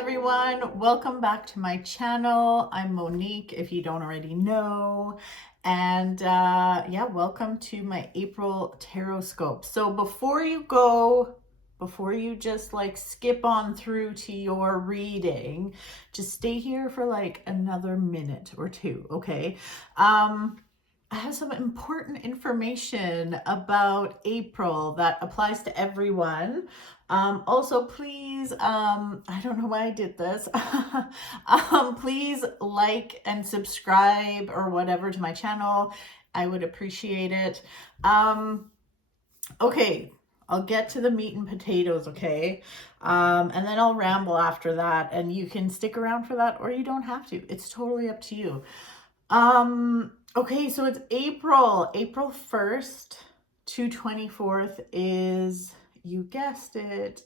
everyone, welcome back to my channel. I'm Monique, if you don't already know, and yeah, welcome to my April Tarotscope. So before you just like skip on through to your reading, just stay here for like another minute or two, okay? I have some important information about April that applies to everyone. Also, please, I don't know why I did this. Please like and subscribe or whatever to my channel. I would appreciate it. Okay, I'll get to the meat and potatoes, okay? And then I'll ramble after that, and you can stick around for that or you don't have to. It's totally up to you. Okay, so it's April 1st to 24th is, you guessed it,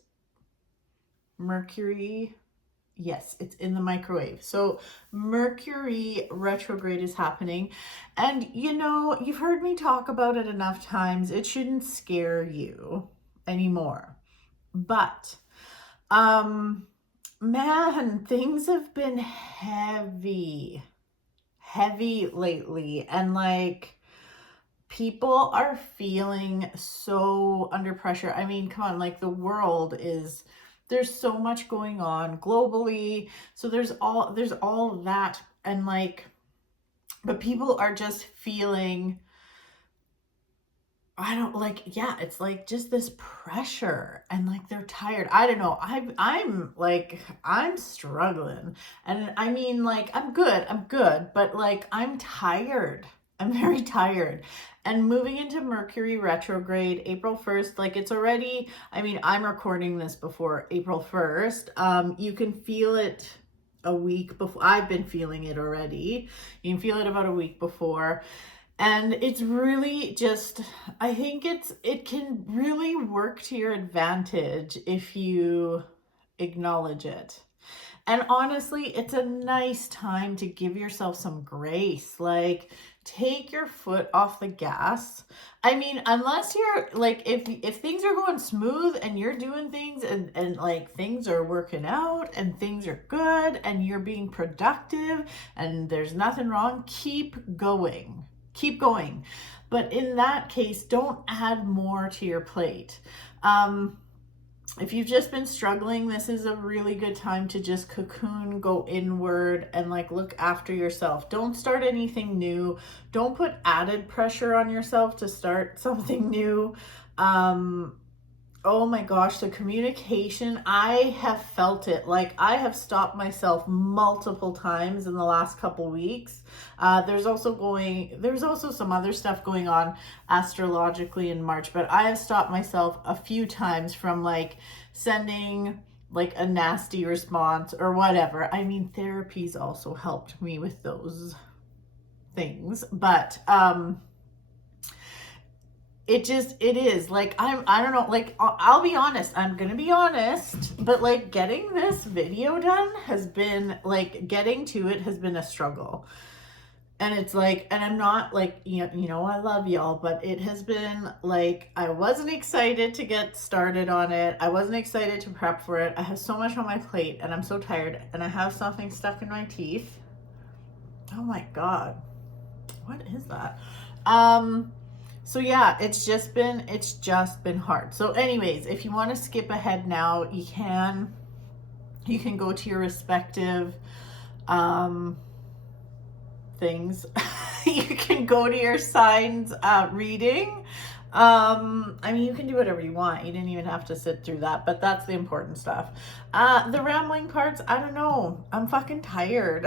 Mercury. Yes, it's in the microwave. So Mercury retrograde is happening. And you know, you've heard me talk about it enough times. It shouldn't scare you anymore. But, man, things have been heavy lately, and like people are feeling so under pressure. I mean, come on, like the world is, there's so much going on globally, so there's all of that, and like, but people are just feeling, I don't like, yeah, it's like just this pressure, and like they're tired. I don't know. I'm struggling. And I mean, like, I'm good, but like I'm tired. I'm very tired. And moving into Mercury retrograde, April 1st, like it's already, I mean, I'm recording this before April 1st. You can feel it a week before. I've been feeling it already. You can feel it about a week before. And it's really just, I think it can really work to your advantage if you acknowledge it. And honestly, it's a nice time to give yourself some grace. Like, take your foot off the gas. I mean, unless you're like, if things are going smooth and you're doing things, and like things are working out and things are good and you're being productive and there's nothing wrong, keep going. Keep going. But in that case, don't add more to your plate. If you've just been struggling, this is a really good time to just cocoon, go inward, and like look after yourself. Don't start anything new. Don't put added pressure on yourself to start something new. Oh my gosh, the communication, I have felt it. Like, I have stopped myself multiple times in the last couple weeks. There's also some other stuff going on astrologically in March, but I have stopped myself a few times from like sending like a nasty response or whatever. I mean, therapy's also helped me with those things, but it is like, I don't know, like I'll be honest, I'm gonna be honest, but like getting this video done has been like, getting to it has been a struggle. And it's like, and I'm not like, you know, I love y'all, but it has been like, I wasn't excited to get started on it. I wasn't excited to prep for it. I have so much on my plate and I'm so tired, and I have something stuck in my teeth. Oh my God, what is that? So yeah, it's just been hard. So anyways, if you want to skip ahead now, you can go to your respective things. You can go to your signs reading. I mean, you can do whatever you want. You didn't even have to sit through that, but that's the important stuff. The rambling parts, I don't know. I'm fucking tired.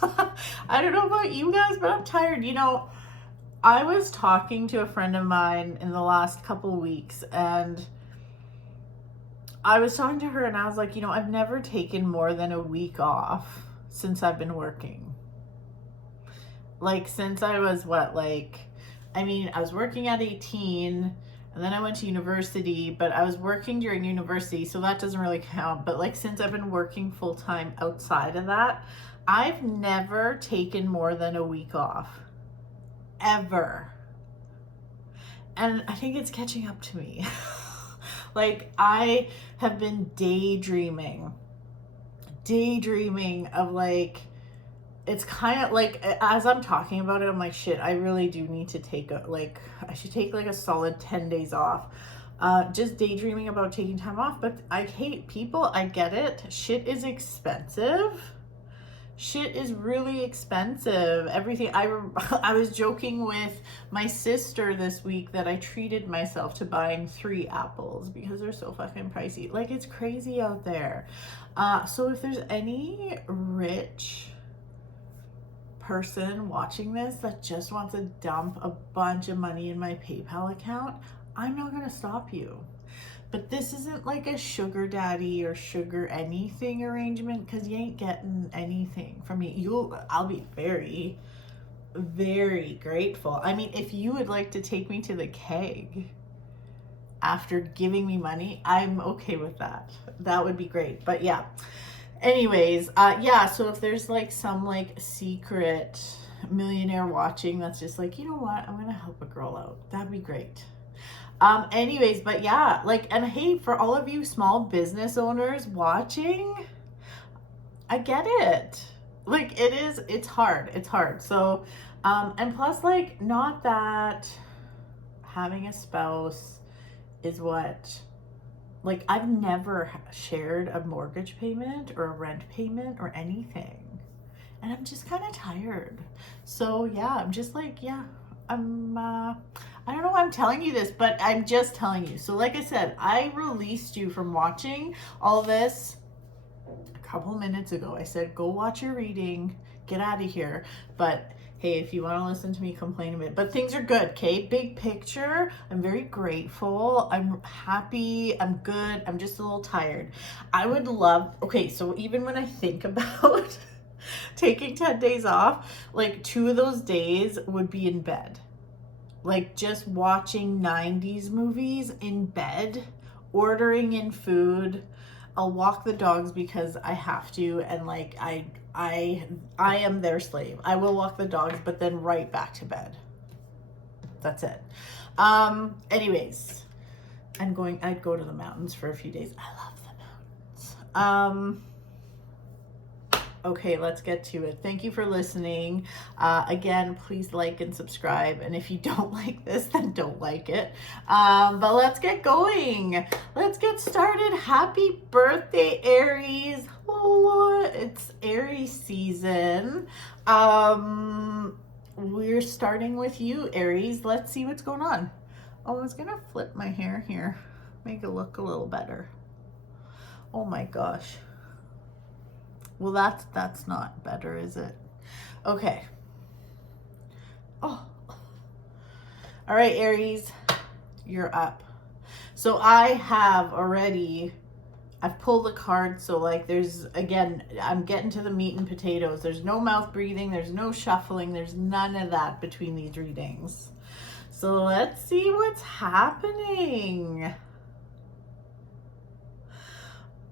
I don't know about you guys, but I'm tired. You know, I was talking to a friend of mine in the last couple weeks, and I was talking to her and I was like, you know, I've never taken more than a week off since I've been working. Like, since I was I mean, I was working at 18 and then I went to university, but I was working during university, so that doesn't really count. But like, since I've been working full time outside of that, I've never taken more than a week off. Ever. And I think it's catching up to me. Like, I have been daydreaming daydreaming of like, it's kind of like, as I'm talking about it, I'm like, shit, I really do need to take I should take like a solid 10 days off. Just daydreaming about taking time off. But I hate people. I get it. Shit is expensive. Shit is really expensive. Everything. I was joking with my sister this week that I treated myself to buying 3 apples because they're so fucking pricey. Like, it's crazy out there. So if there's any rich person watching this that just wants to dump a bunch of money in my PayPal account, I'm not going to stop you. But this isn't like a sugar daddy or sugar anything arrangement, because you ain't getting anything from me. I'll be very, very grateful. I mean, if you would like to take me to the keg after giving me money, I'm okay with that. That would be great. But yeah. Anyways, yeah, so if there's like some like secret millionaire watching that's just like, you know what, I'm gonna help a girl out, that'd be great. Anyways, but yeah, like, and hey, for all of you small business owners watching, I get it. Like, it's hard. So, and plus, like, not that having a spouse is what, like, I've never shared a mortgage payment or a rent payment or anything. And I'm just kind of tired. So yeah, I'm just like, yeah, I don't know why I'm telling you this, but I'm just telling you. So like I said, I released you from watching all this a couple minutes ago. I said, go watch your reading, get out of here. But hey, if you want to listen to me complain a bit, but things are good, okay? Big picture, I'm very grateful. I'm happy. I'm good. I'm just a little tired. I would love, okay, so even when I think about taking 10 days off, like 2 of those days would be in bed. Like just watching 90s movies in bed, ordering in food. I'll walk the dogs because I have to, and like I am their slave. I will walk the dogs, but then right back to bed. That's it. Anyways, I'd go to the mountains for a few days. I love the mountains. Okay, let's get to it. Thank you for listening. Again, please like and subscribe. And if you don't like this, then don't like it. But let's get going. Let's get started. Happy birthday, Aries. Oh, it's Aries season. We're starting with you, Aries. Let's see what's going on. Oh, I was going to flip my hair here. Make it look a little better. Oh my gosh. Well, that's not better, is it? Okay. Oh. All right, Aries, you're up. So I've pulled a card. So like again, I'm getting to the meat and potatoes. There's no mouth breathing. There's no shuffling. There's none of that between these readings. So let's see what's happening.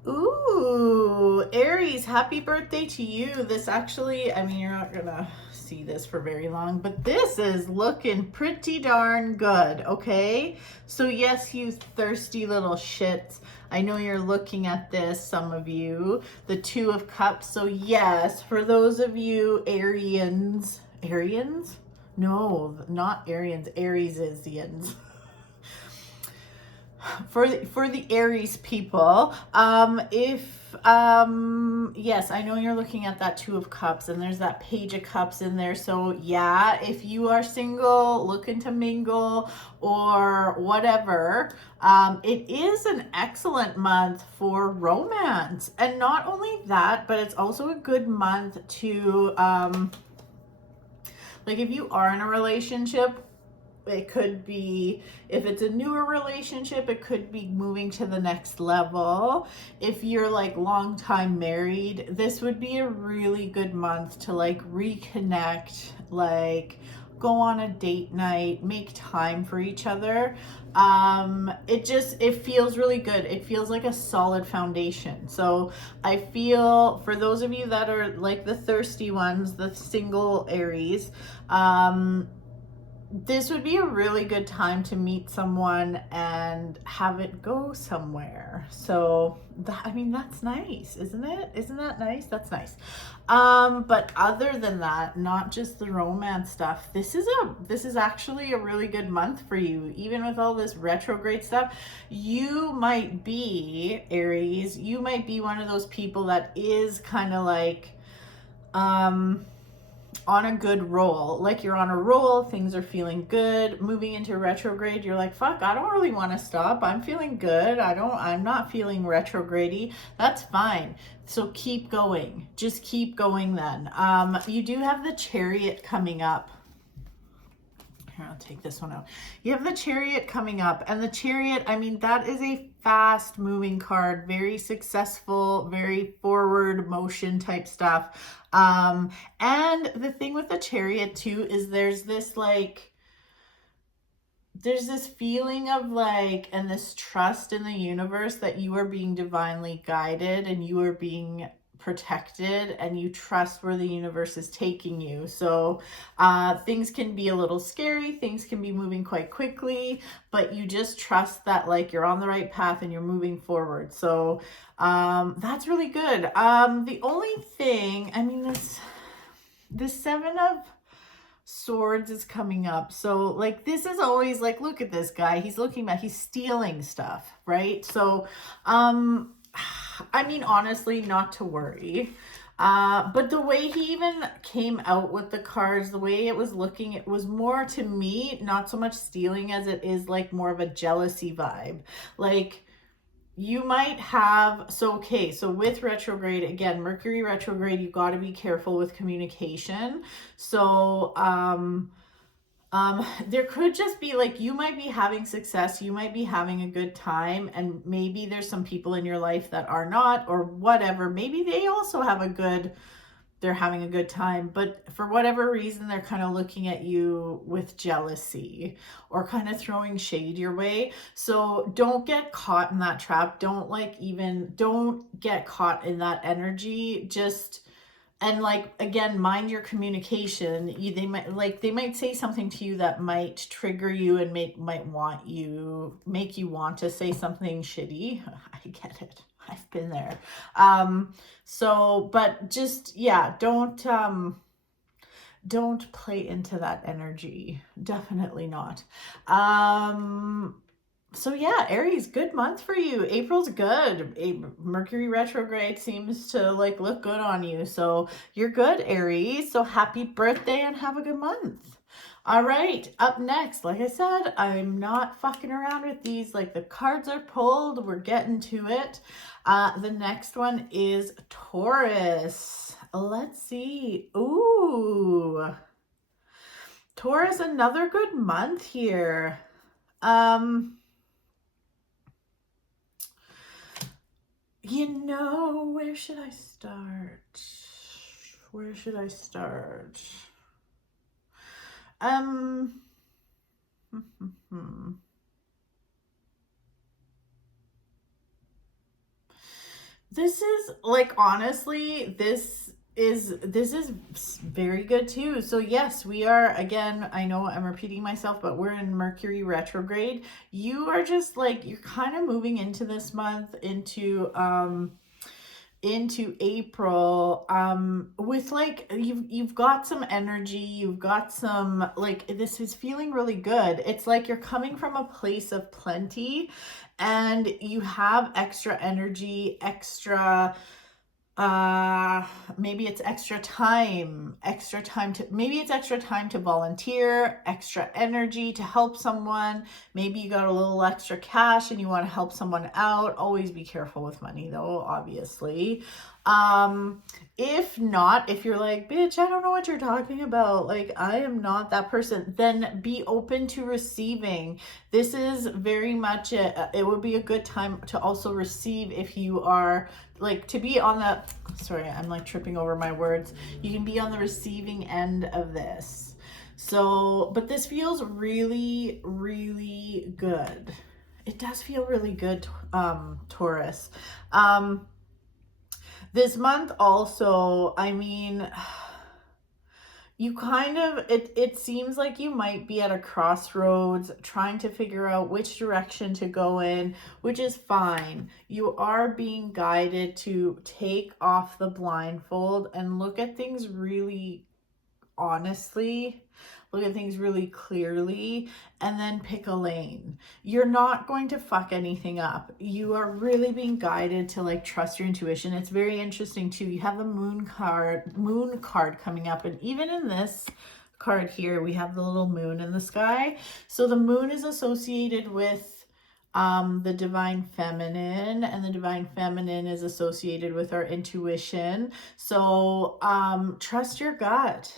Ooh, Aries, happy birthday to you. This actually, I mean, you're not gonna see this for very long, but this is looking pretty darn good, okay? So yes, you thirsty little shits. I know you're looking at this, some of you, the 2 of Cups. So yes, for those of you Arians? No, not Arians, Ariesians. For the Aries people, yes, I know you're looking at that 2 of Cups, and there's that Page of Cups in there. So yeah, if you are single, looking to mingle or whatever, it is an excellent month for romance. And not only that, but it's also a good month to, like if you are in a relationship, it could be, if it's a newer relationship, it could be moving to the next level. If you're like long time married, this would be a really good month to like reconnect, like go on a date night, make time for each other. It feels really good. It feels like a solid foundation. So I feel for those of you that are like the thirsty ones, the single Aries, this would be a really good time to meet someone and have it go somewhere. So that, I mean, that's nice, isn't it? Isn't that nice? That's nice. But other than that, not just the romance stuff, this is actually a really good month for you. Even with all this retrograde stuff, you might be, Aries, you might be one of those people that is kind of like, on a good roll. Like you're on a roll, things are feeling good. Moving into retrograde, you're like, fuck, I don't really want to stop. I'm feeling good. I'm not feeling retrograde-y. That's fine. So keep going. Just keep going then. You do have the Chariot coming up. Here, I'll take this one out. You have the Chariot coming up, and the Chariot, I mean, that is a fast moving card, very successful, very forward motion type stuff. And the thing with the Chariot too is there's this feeling of like, and this trust in the universe that you are being divinely guided and you are being protected, and you trust where the universe is taking you. So things can be a little scary, things can be moving quite quickly, but you just trust that like you're on the right path and you're moving forward. So that's really good. The only thing, I mean, this Seven of Swords is coming up. So like, this is always like, look at this guy, he's looking back, he's stealing stuff, right? So I mean, honestly, not to worry. But the way he even came out with the cards, the way it was looking, it was more, to me, not so much stealing as it is like more of a jealousy vibe. Like, you might have, so with retrograde, again, Mercury retrograde, you got to be careful with communication. So there could just be like, you might be having success, you might be having a good time, and maybe there's some people in your life that are not, or whatever. Maybe they also they're having a good time, but for whatever reason, they're kind of looking at you with jealousy or kind of throwing shade your way. So don't get caught in that trap. Don't get caught in that energy. And like, again, mind your communication. They might say something to you that might trigger you and make you want to say something shitty. I get it. I've been there. But just, yeah, don't play into that energy. Definitely not. So yeah, Aries, good month for you. April's good. Mercury retrograde seems to like look good on you. So you're good, Aries. So happy birthday and have a good month. All right, up next, like I said, I'm not fucking around with these. Like, the cards are pulled. We're getting to it. The next one is Taurus. Let's see. Ooh. Taurus, another good month here. Where should I start? Where should I start? This is like, honestly, this is very good too. So yes, we are, again, I know I'm repeating myself, but we're in Mercury retrograde. You are just like, you're kind of moving into this month, into April, with like, you've got some energy, you've got some, like, this is feeling really good. It's like you're coming from a place of plenty and you have extra energy, maybe it's extra time to volunteer, extra energy to help someone. Maybe you got a little extra cash and you want to help someone out. Always be careful with money though, obviously. If not, if you're like, bitch, I don't know what you're talking about, like, I am not that person, then be open to receiving. This is very much it would be a good time to also receive, if you are like, to be on the, sorry, I'm like tripping over my words. You can be on the receiving end of this. So, but this feels really, really good. It does feel really good, Taurus. This month also, I mean, you kind of, it seems like you might be at a crossroads trying to figure out which direction to go in, which is fine. You are being guided to take off the blindfold and look at things really honestly, look at things really clearly, and then pick a lane. You're not going to fuck anything up. You are really being guided to like trust your intuition. It's very interesting too. You have the moon card coming up, and even in this card here, we have the little moon in the sky. So the moon is associated with the divine feminine, and the divine feminine is associated with our intuition. So trust your gut.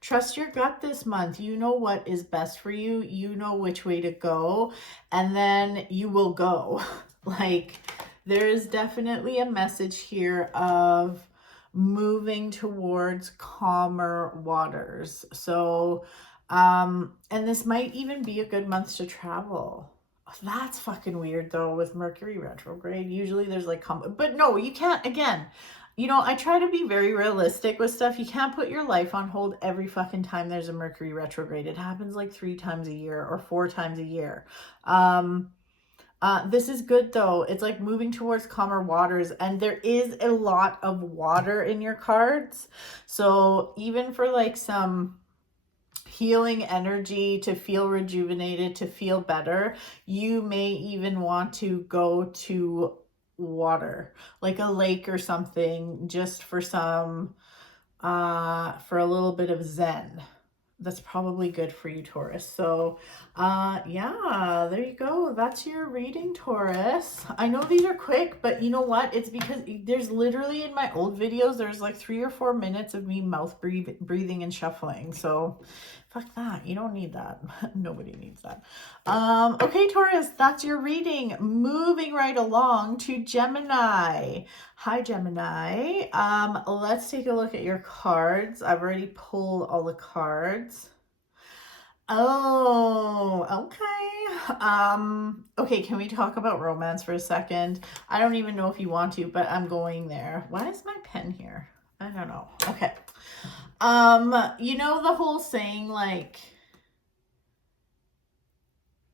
Trust your gut this month. You know what is best for you. You know which way to go, and then you will go. Like, there is definitely a message here of moving towards calmer waters. So, and this might even be a good month to travel. That's fucking weird though with Mercury retrograde. Usually there's like, but no, you can't, again, you know, I try to be very realistic with stuff. You can't put your life on hold every fucking time there's a Mercury retrograde. It happens like 3 times a year or 4 times a year. This is good though. It's like moving towards calmer waters, and there is a lot of water in your cards. So even for like some healing energy, to feel rejuvenated, to feel better, you may even want to go to water, like a lake or something, just for some for a little bit of zen. That's probably good for you, Taurus. So yeah, there you go. That's your reading, Taurus. I know these are quick, but you know what? It's because there's literally, in my old videos, there's like 3 or 4 minutes of me mouth breathing and shuffling. So fuck that. You don't need that. Nobody needs that. Okay, Taurus, that's your reading. Moving right along to Gemini. Hi, Gemini. Let's take a look at your cards. I've already pulled all the cards. Oh, okay. Okay, can we talk about romance for a second? I don't even know if you want to, but I'm going there. Why is my pen here? I don't know. Okay. You know the whole saying, like,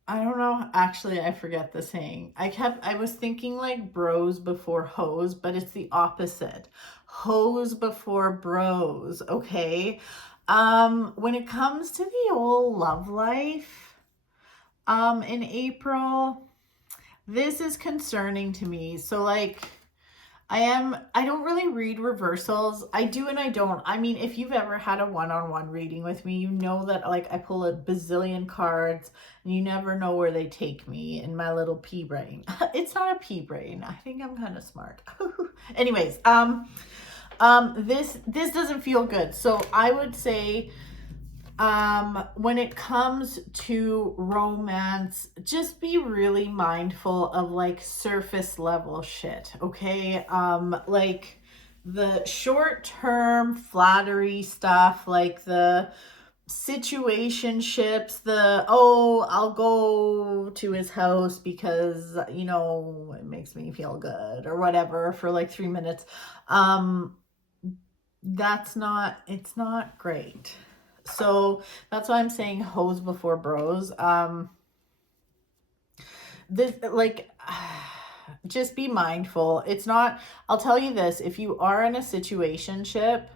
I don't know. Actually, I forget the saying. I was thinking like bros before hoes, but it's the opposite. Hoes before bros, okay? When it comes to the old love life, in April, this is concerning to me. So like, I don't really read reversals. I do and I don't. I mean, if you've ever had a one-on-one reading with me, you know that like I pull a bazillion cards and you never know where they take me in my little pea brain. It's not a pea brain. I think I'm kind of smart. Anyways, this doesn't feel good. So I would say, when it comes to romance, just be really mindful of like surface level shit, okay? Like the short-term flattery stuff, like the situationships, the, oh, I'll go to his house because, you know, it makes me feel good or whatever for like 3 minutes. It's not great. So that's why I'm saying hoes before bros. This, like, just be mindful. It's not, I'll tell you this, if you are in a situationship,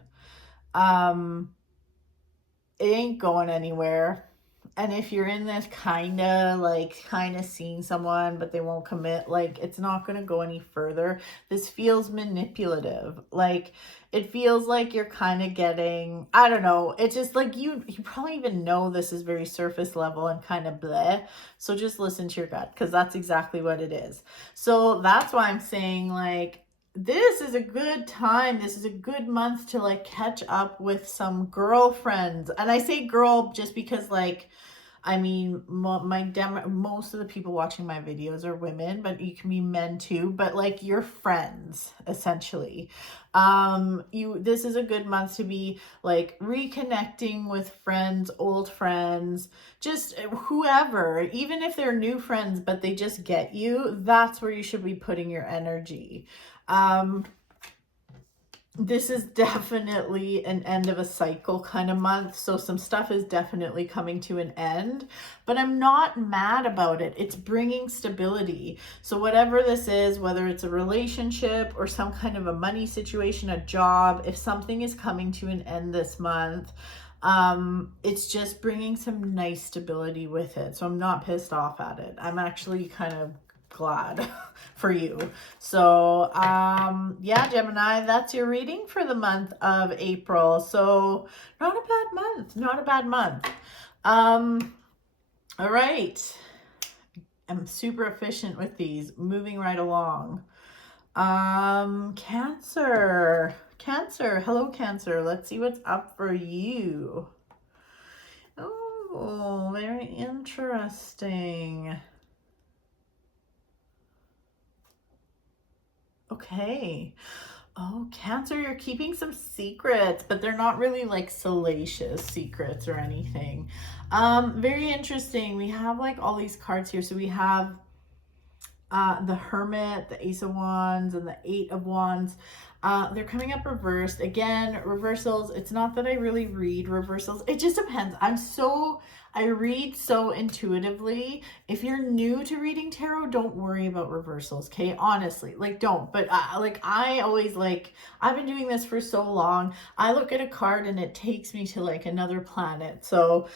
it ain't going anywhere. And if you're in this kind of seeing someone, but they won't commit, like, it's not going to go any further. This feels manipulative. Like, it feels like you're kind of getting, I don't know. It's just like you probably even know this is very surface level and kind of bleh. So just listen to your gut, because that's exactly what it is. So that's why I'm saying, like, this is a good time. This is a good month to like catch up with some girlfriends. And I say girl just because, like, I mean, most of the people watching my videos are women, but you can be men too, but like your friends, essentially. This is a good month to be like reconnecting with friends, old friends, just whoever, even if they're new friends, but they just get you. That's where you should be putting your energy. this is definitely an end of a cycle kind of month. So some stuff is definitely coming to an end, but I'm not mad about it. It's bringing stability. So whatever this is, whether it's a relationship or some kind of a money situation, a job, if something is coming to an end this month, it's just bringing some nice stability with it. So I'm not pissed off at it. I'm actually kind of glad for you. So yeah, Gemini, that's your reading for the month of April. So not a bad month, not a bad month. All right, I'm super efficient with these, moving right along. Cancer, hello Cancer, let's see what's up for you. Oh, very interesting. Okay. Oh, Cancer, you're keeping some secrets, but they're not really like salacious secrets or anything. Very interesting. We have like all these cards here. So we have the Hermit, the Ace of Wands, and the Eight of Wands. They're coming up reversed. Again, reversals, it's not that I really read reversals. It just depends. I read so intuitively. If you're new to reading tarot, don't worry about reversals, okay? Honestly, like don't. But like I always like, I've been doing this for so long. I look at a card and it takes me to like another planet. So,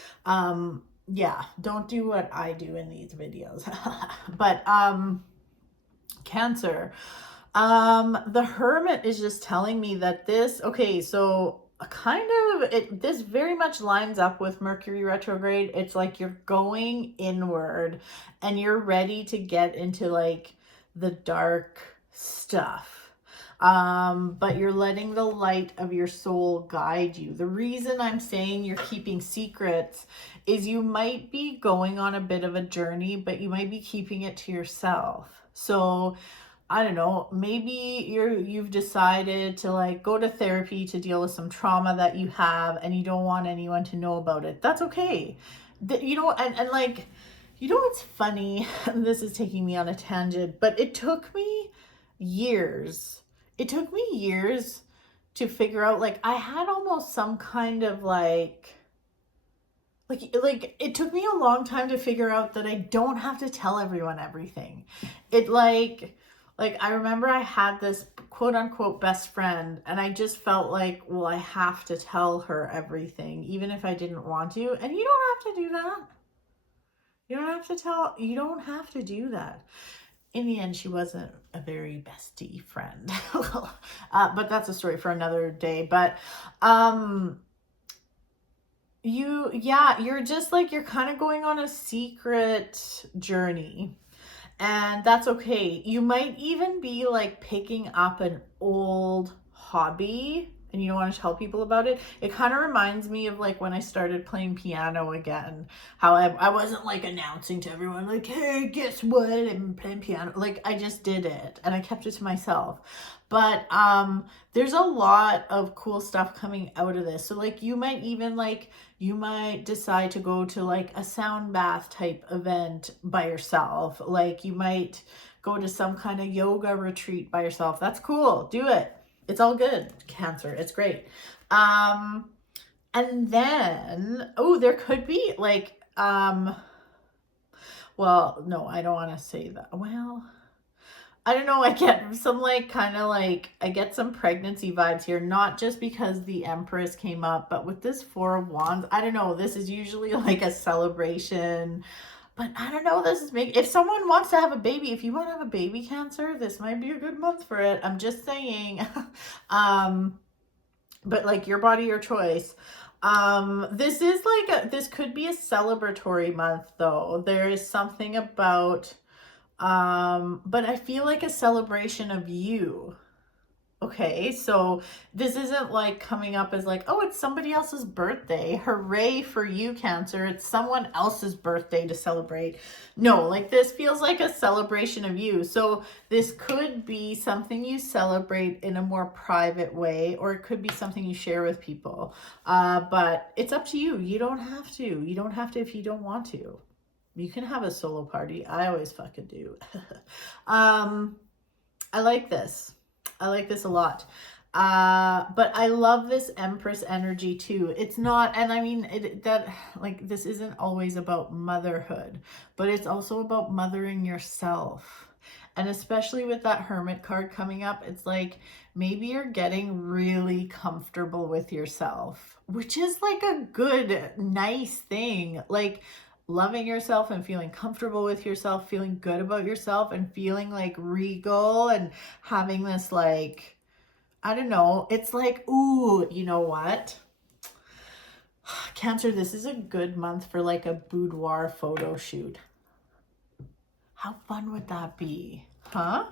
yeah, don't do what I do in these videos. But Cancer, the Hermit is just telling me that this, okay, so kind of this very much lines up with Mercury retrograde. It's like you're going inward and you're ready to get into like the dark stuff. But you're letting the light of your soul guide you. The reason I'm saying you're keeping secrets is you might be going on a bit of a journey, but you might be keeping it to yourself. So I don't know, maybe you've decided to like go to therapy to deal with some trauma that you have and you don't want anyone to know about it. That's okay. You know, and like, you know what's funny? This is taking me on a tangent, but it took me years. It took me years to figure out, like, I had almost some kind of like it took me a long time to figure out that I don't have to tell everyone everything. It like I remember I had this quote unquote best friend and I just felt like, well, I have to tell her everything even if I didn't want to. And you don't have to do that. You don't have to do that. In the end, she wasn't a very bestie friend. But that's a story for another day. But you're just like, you're kind of going on a secret journey. And that's okay. You might even be like picking up an old hobby and you don't want to tell people about it. It kind of reminds me of like when I started playing piano again, how I wasn't like announcing to everyone like, hey, guess what? I'm playing piano. Like I just did it and I kept it to myself. But there's a lot of cool stuff coming out of this. So like you might decide to go to like a sound bath type event by yourself. Like you might go to some kind of yoga retreat by yourself. That's cool. Do it. It's all good, Cancer. It's great. And then, oh, there could be like, well, no, I don't want to say that. Well, I don't know, I get some like kind of like, I get some pregnancy vibes here, not just because the Empress came up, but with this Four of Wands, I don't know, this is usually like a celebration, but I don't know, this is big. If someone wants to have a baby, if you want to have a baby, Cancer, this might be a good month for it. I'm just saying. But like your body, your choice. This is like this could be a celebratory month though. There is something about but I feel like a celebration of you. Okay, so this isn't like coming up as like, oh, it's somebody else's birthday. Hooray for you, Cancer. It's someone else's birthday to celebrate. No, like this feels like a celebration of you. So this could be something you celebrate in a more private way, or it could be something you share with people. But it's up to you. You don't have to. You don't have to if you don't want to. You can have a solo party. I always fucking do. I like this. I like this a lot. But I love this Empress energy too. It's not, and I mean, like, this isn't always about motherhood, but it's also about mothering yourself. And especially with that Hermit card coming up, it's like, maybe you're getting really comfortable with yourself, which is like a good, nice thing. Like, loving yourself and feeling comfortable with yourself, feeling good about yourself, and feeling like regal, and having this, like, I don't know, it's like, ooh, you know what? Cancer, this is a good month for like a boudoir photo shoot. How fun would that be? Huh?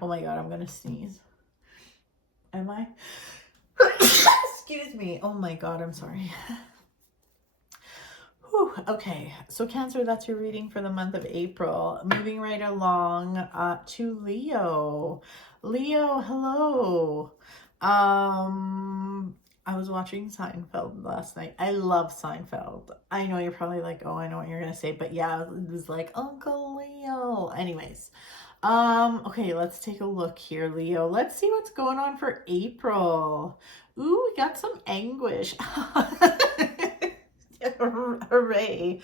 Oh my God, I'm gonna sneeze. Am I? Excuse me. Oh my God, I'm sorry. Whew. Okay, so Cancer, that's your reading for the month of April. Moving right along to Leo. Leo, hello. I was watching Seinfeld last night. I love Seinfeld. I know you're probably like, oh, I know what you're gonna say, but yeah, it was like Uncle Leo. Anyways, okay, let's take a look here, Leo. Let's see what's going on for April. Ooh, we got some anguish. Hooray.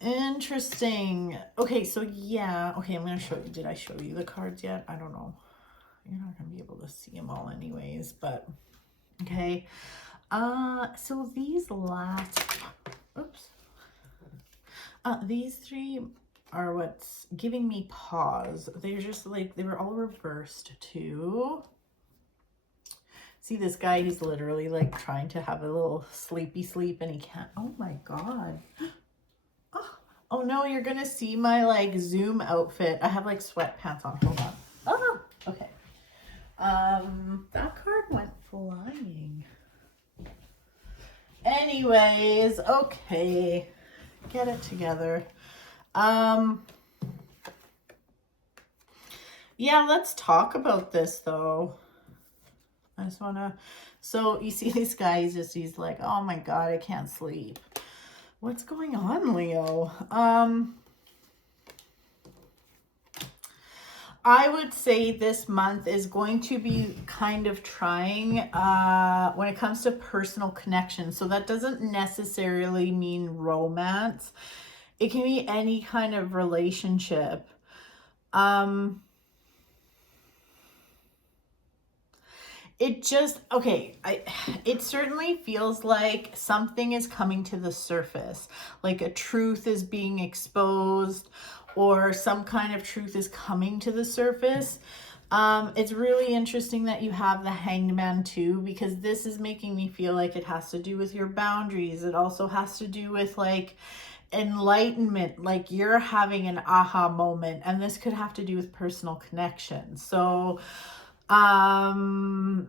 Interesting. Okay, so yeah. Okay, I'm going to show you. Did I show you the cards yet? I don't know. You're not going to be able to see them all anyways, but okay. So these last, oops. These three are what's giving me pause. They're just like, they were all reversed too. See this guy, he's literally like trying to have a little sleepy sleep and he can't. Oh my God. Oh no, you're gonna see my like Zoom outfit. I have like sweatpants on. Hold on. Oh, okay. That card went flying. Anyways, okay. Get it together. Yeah, let's talk about this though. I just wanna, so you see this guy, he's like, oh my God, I can't sleep. What's going on, Leo? I would say this month is going to be kind of trying when it comes to personal connection. So that doesn't necessarily mean romance. It can be any kind of relationship. It just, okay, it certainly feels like something is coming to the surface, like a truth is being exposed, or some kind of truth is coming to the surface. It's really interesting that you have the Hanged Man too, because this is making me feel like it has to do with your boundaries. It also has to do with like enlightenment, like you're having an aha moment, and this could have to do with personal connection. So and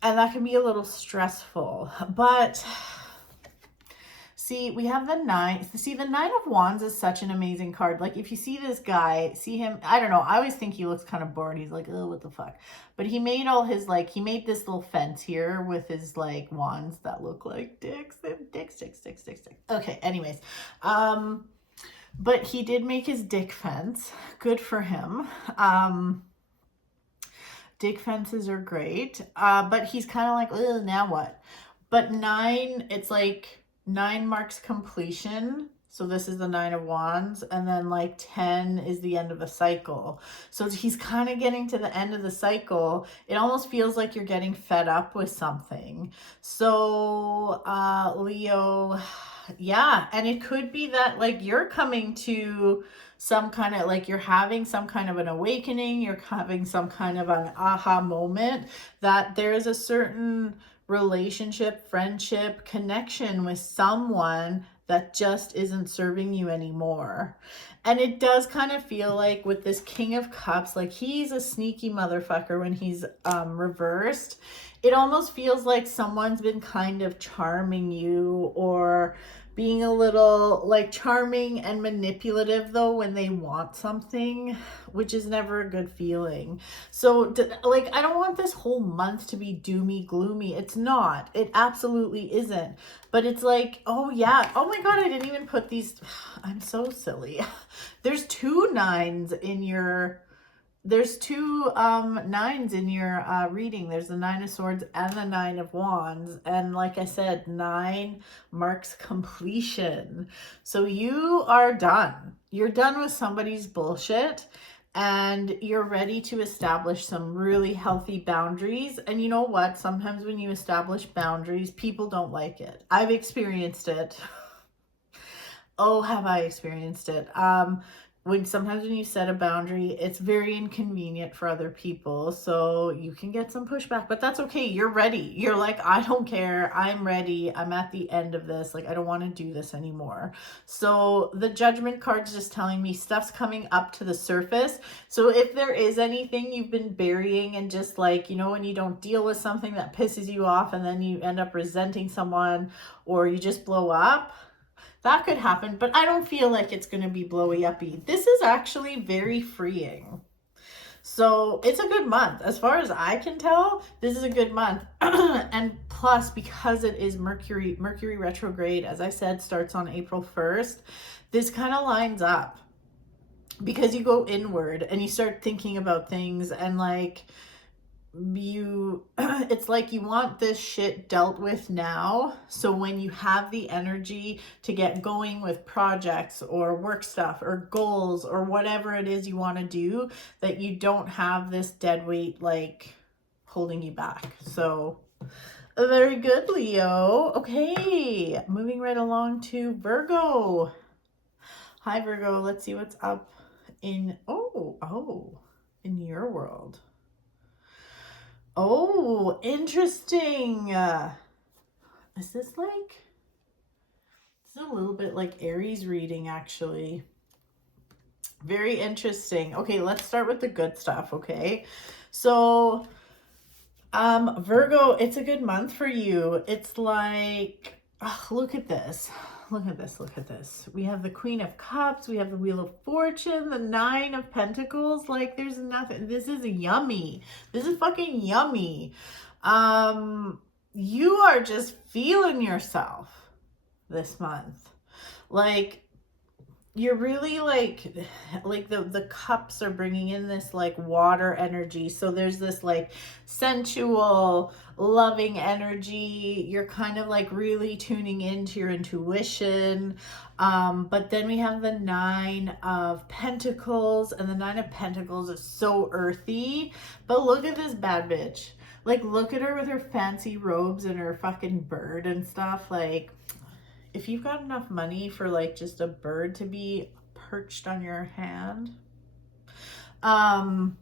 that can be a little stressful, but see, we have the nine. See, the Nine of Wands is such an amazing card. Like, if you see this guy, see him, I don't know, I always think he looks kind of bored. He's like, oh, what the fuck? But he made all his, like, he made this little fence here with his, like, wands that look like dicks. Dicks. Okay, anyways. But he did make his dick fence. Good for him. Dick fences are great. But he's kind of like, ugh, now what? But 9, it's like 9 marks completion. So this is the 9 of Wands. And then like 10 is the end of a cycle. So he's kind of getting to the end of the cycle. It almost feels like you're getting fed up with something. So Leo, yeah. And it could be that like you're coming to some kind of like, you're having some kind of an awakening, you're having some kind of an aha moment, that there is a certain relationship, friendship, connection with someone that just isn't serving you anymore. And it does kind of feel like with this King of Cups, like he's a sneaky motherfucker when he's reversed. It almost feels like someone's been kind of charming you, or being a little like charming and manipulative though when they want something, which is never a good feeling. So like, I don't want this whole month to be doomy gloomy. It's not. It absolutely isn't. But it's like, oh yeah, oh my God, I didn't even put these. I'm so silly. There's 2 9s in your There's two nines in your reading. There's the Nine of Swords and the Nine of Wands. And like I said, 9 marks completion. So you are done. You're done with somebody's bullshit. And you're ready to establish some really healthy boundaries. And you know what? Sometimes when you establish boundaries, people don't like it. I've experienced it. Oh, have I experienced it. Sometimes when you set a boundary, it's very inconvenient for other people, so you can get some pushback, but that's okay. You're ready. You're like, I don't care. I'm ready. I'm at the end of this. Like, I don't want to do this anymore. So the Judgment card's just telling me stuff's coming up to the surface. So if there is anything you've been burying and just like, you know, when you don't deal with something that pisses you off and then you end up resenting someone or you just blow up, that could happen, but I don't feel like it's going to be blowy uppy. This is actually very freeing. So it's a good month. As far as I can tell, this is a good month. And plus, because it is Mercury retrograde, as I said, starts on April 1st, this kind of lines up. Because you go inward and you start thinking about things and like, it's like you want this shit dealt with now, so when you have the energy to get going with projects or work stuff or goals or whatever it is you want to do, that you don't have this dead weight like holding you back. So very good, Leo. Okay, moving right along to Virgo. Hi Virgo, let's see what's up in in your world. Oh, interesting. Is this a little bit like Aries reading, actually. Very interesting. Okay, let's start with the good stuff, okay? So, Virgo, it's a good month for you. It's like, look at this. Look at this, look at this. We have the Queen of Cups, we have the Wheel of Fortune, the Nine of Pentacles. Like, there's nothing. This is yummy. This is fucking yummy. You are just feeling yourself this month. Like, you're really like the cups are bringing in this like water energy. So there's this like sensual, loving energy. You're kind of like really tuning into your intuition. But then we have the Nine of Pentacles, and the Nine of Pentacles is so earthy. But look at this bad bitch. Like, look at her with her fancy robes and her fucking bird and stuff. Like, if you've got enough money for like just a bird to be perched on your hand. Oh,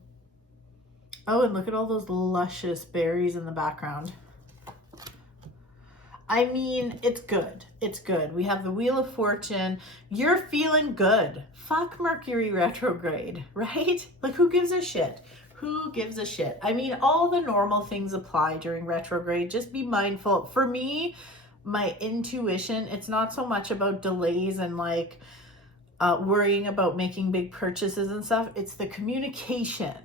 and look at all those luscious berries in the background. I mean, it's good. It's good. We have the Wheel of Fortune. You're feeling good. Fuck Mercury retrograde, right? Like, who gives a shit? Who gives a shit? I mean, all the normal things apply during retrograde. Just be mindful. For me, my intuition, it's not so much about delays and like worrying about making big purchases and stuff. It's the communication.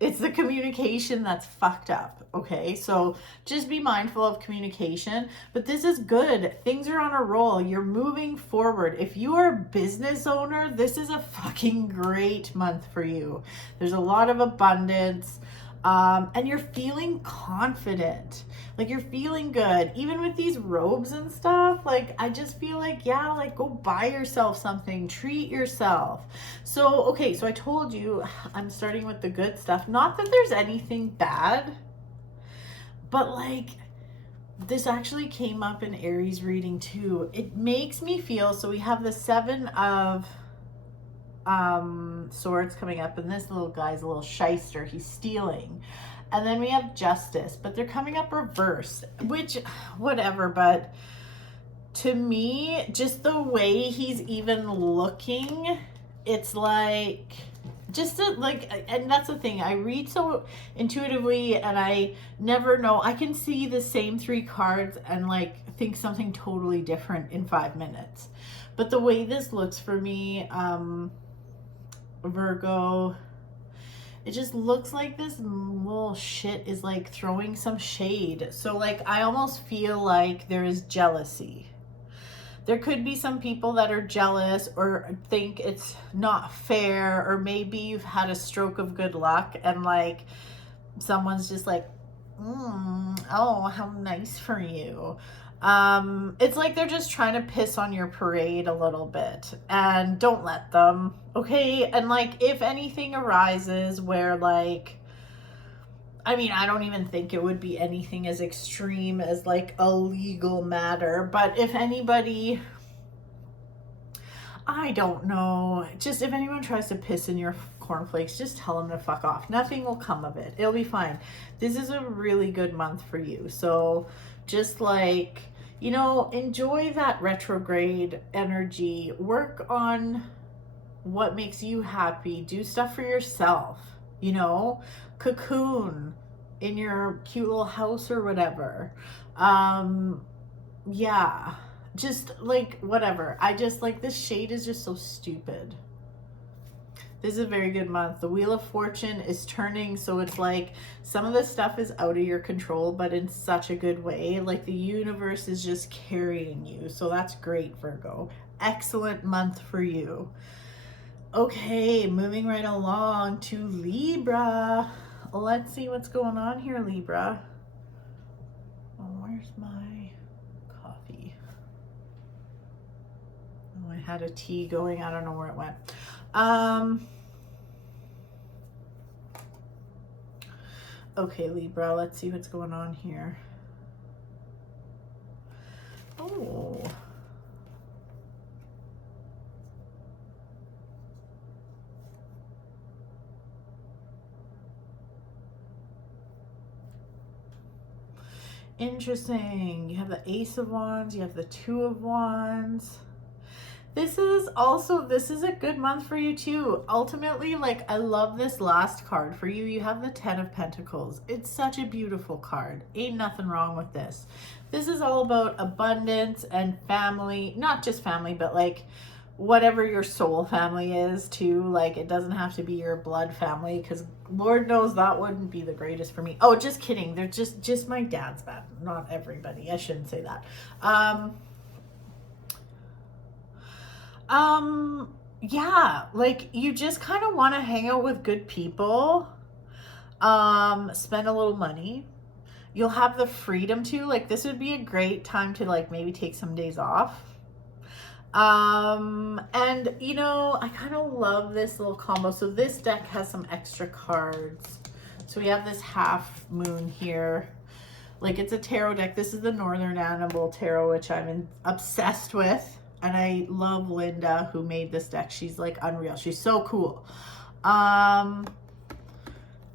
It's the communication that's fucked up, okay? So just be mindful of communication. But this is good. Things are on a roll. You're moving forward. If you are a business owner, this is a fucking great month for you. There's a lot of abundance. And you're feeling confident. Like, you're feeling good. Even with these robes and stuff, like, I just feel like, yeah, like, go buy yourself something. Treat yourself. So, okay, so I told you I'm starting with the good stuff. Not that there's anything bad, but, like, this actually came up in Aries reading, too. It makes me feel, so we have the Seven of Swords coming up, and this little guy's a little shyster. He's stealing. And then we have Justice, but they're coming up reversed, which, whatever, but to me, just the way he's even looking, it's like, just like, and that's the thing, I read so intuitively and I never know. I can see the same 3 cards and like think something totally different in 5 minutes. But the way this looks for me, Virgo, it just looks like this little shit is like throwing some shade. So like, I almost feel like there is jealousy. there could be some people that are jealous or think it's not fair, or maybe you've had a stroke of good luck and like someone's just like, oh, how nice for you. It's like they're just trying to piss on your parade a little bit, and don't let them, okay? And like, if anything arises where like, I mean, I don't even think it would be anything as extreme as like a legal matter, but if anybody, I don't know, just if anyone tries to piss in your cornflakes, just tell them to fuck off. Nothing will come of it. It'll be fine. This is a really good month for you. So just like, you know, enjoy that retrograde energy. Work on what makes you happy. Do stuff for yourself, you know, cocoon in your cute little house or whatever. Yeah, just like whatever. I just like, this shade is just so stupid. This is a very good month. The Wheel of Fortune is turning, so it's like some of this stuff is out of your control, but in such a good way. Like the universe is just carrying you. So that's great, Virgo. Excellent month for you. Okay, moving right along to Libra. Let's see what's going on here, Libra. Oh, where's my coffee? Oh, I had a tea going. I don't know where it went. Okay, Libra, let's see what's going on here. Oh. Interesting. You have the Ace of Wands, you have the Two of Wands. This is a good month for you too. Ultimately, like, I love this last card for you. You have the Ten of Pentacles. It's such a beautiful card. Ain't nothing wrong with this. This is all about abundance and family, not just family, but like whatever your soul family is too. Like, it doesn't have to be your blood family, because Lord knows that wouldn't be the greatest for me. Oh, just kidding. They're just my dad's bad. Not everybody. I shouldn't say that. Yeah, like you just kind of want to hang out with good people, spend a little money. You'll have the freedom to, like, this would be a great time to like maybe take some days off. And you know, I kind of love this little combo. So this deck has some extra cards. So we have this half moon here. Like, it's a tarot deck. This is the Northern Animal Tarot, which I'm obsessed with. And I love Linda, who made this deck. She's like unreal. She's so cool. And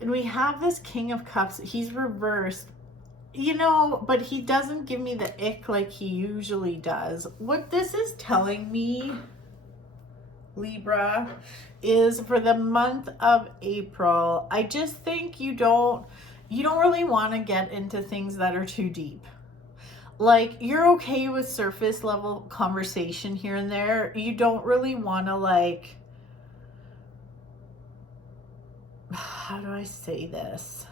we have this King of Cups. He's reversed, you know, but he doesn't give me the ick like he usually does. What this is telling me, Libra, is for the month of April, I just think you don't really want to get into things that are too deep. Like, you're okay with surface level conversation here and there. You don't really want to, like, how do I say this?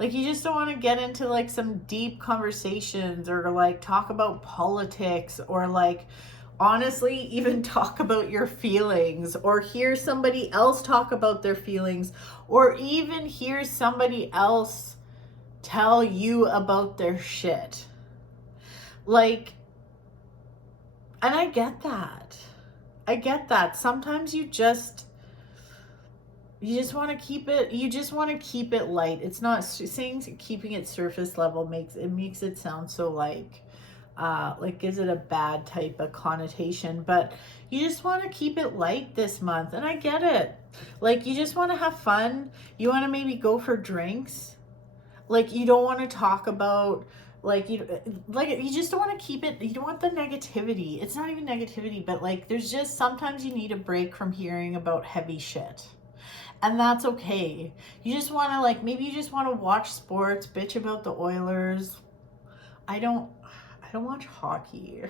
Like, you just don't want to get into like some deep conversations, or like talk about politics, or like honestly even talk about your feelings, or hear somebody else talk about their feelings, or even hear somebody else tell you about their shit. Like, and I get that. Sometimes you just want to keep it light. It's not saying keeping it surface level makes it sound so like gives it a bad type of connotation, but you just want to keep it light this month. And I get it. Like, you just want to have fun. You want to maybe go for drinks. Like, you don't want to talk about, like, you just don't want to keep it, you don't want the negativity. It's not even negativity, but like, there's just, sometimes you need a break from hearing about heavy shit. And that's okay. You just want to, like, maybe you just want to watch sports, bitch about the Oilers. I don't watch hockey.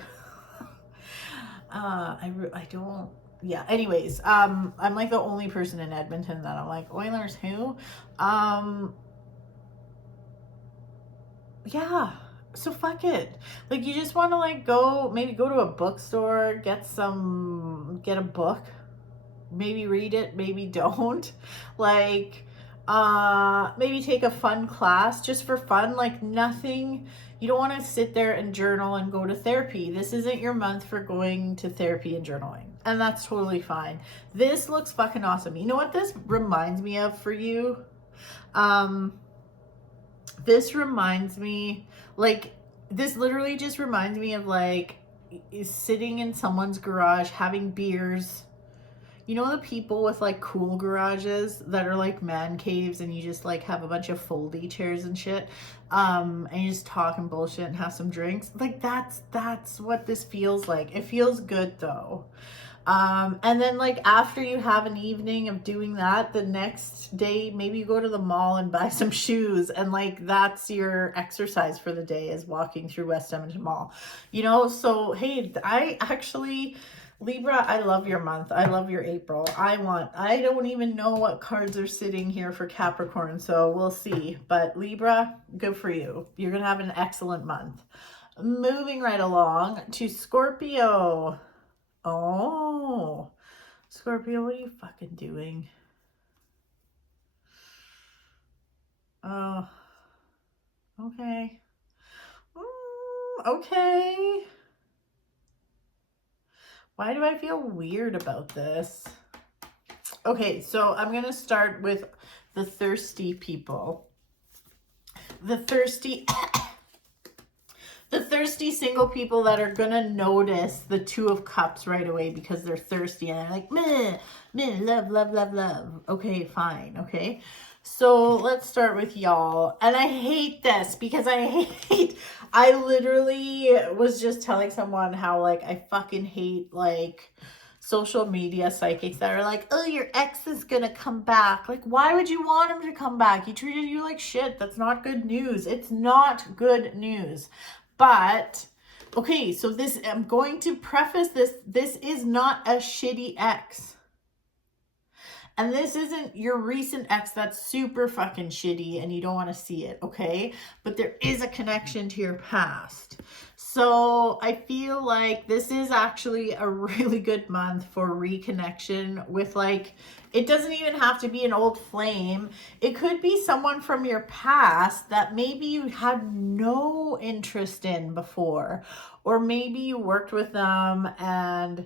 I don't, yeah, anyways, I'm like the only person in Edmonton that I'm like, Oilers who? Yeah, So fuck it. Like, you just want to like go, maybe go to a bookstore, get a book, maybe read it, maybe don't. Like, maybe take a fun class just for fun. Like, nothing, you don't want to sit there and journal and go to therapy. This isn't your month for going to therapy and journaling, and that's totally fine. This looks fucking awesome. You know what this reminds me of for you? um this reminds me, like, this literally just reminds me of like sitting in someone's garage having beers. You know, the people with like cool garages that are like man caves, and you just like have a bunch of foldy chairs and shit, and you just talk and bullshit and have some drinks. Like, that's what this feels like. It feels good though. And then like after you have an evening of doing that, the next day maybe you go to the mall and buy some shoes, and like that's your exercise for the day, is walking through West Edmonton Mall. You know, so hey, I actually, Libra, I love your month. I love your April. I don't even know what cards are sitting here for Capricorn, so we'll see. But Libra, good for you. You're going to have an excellent month. Moving right along to Scorpio. Oh, Scorpio, what are you fucking doing? Oh, okay. Okay. Why do I feel weird about this? Okay, so I'm going to start with the thirsty people. The thirsty single people that are gonna notice the Two of Cups right away because they're thirsty and they're like, meh, meh, love, love, love, love. Okay, fine, okay. So let's start with y'all. And I hate this because I literally was just telling someone how like I fucking hate like social media psychics that are like, oh, your ex is gonna come back. Like, why would you want him to come back? He treated you like shit. That's not good news. It's not good news. But okay, so this, I'm going to preface this is not a shitty ex. And this isn't your recent ex that's super fucking shitty and you don't want to see it, okay? But there is a connection to your past. So I feel like this is actually a really good month for reconnection with, like, it doesn't even have to be an old flame. It could be someone from your past that maybe you had no interest in before. Or maybe you worked with them and